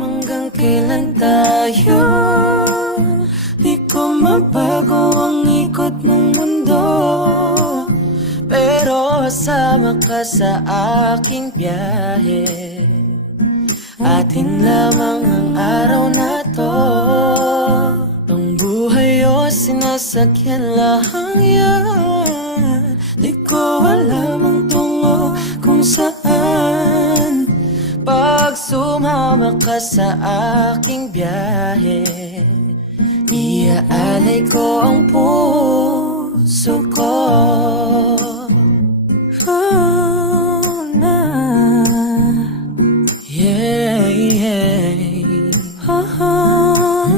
hanggang kailan tayo. Di ko mabago ang ikot ng mundo, pero kasama ka sa aking biyahe. Atin lamang ang araw na to. Ang buhay o sinasakyan lang yan. Di ko alam ang tungo kung saan. Pag sumama ka sa aking biyahe, iaalay ko ang puso ko. Oh, na. Yeah, yeah. Oh, oh.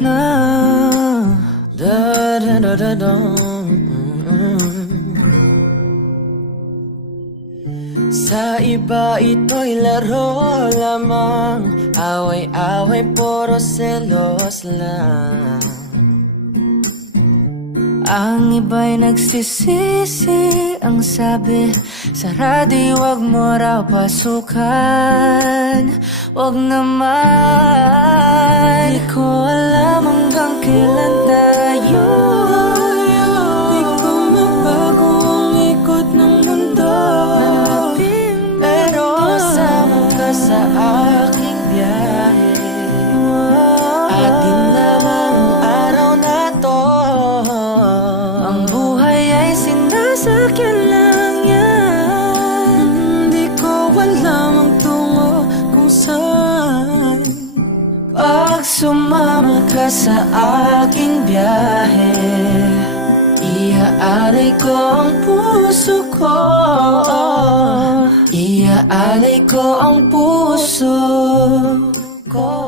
Na. Da, da, da, da, da. Sa iba ito'y laro lamang, away-away puro selos lang. Ang iba'y nagsisisi, ang sabi sa radyo, wag mo raw pasukan. Wag naman. Di ko alam hanggang kailan tayo. Di ko mabago ang ikot ng mundo, pero kasama ka sa aking biyahe. Atin lamang ang araw na to. Ang buhay ay sinasakyan lang yan. Di ko alam ang tungo kung saan. Pag sumama ka sa aking biyahe, iaalay ko ang puso ko. Iaalay ko ang puso ko.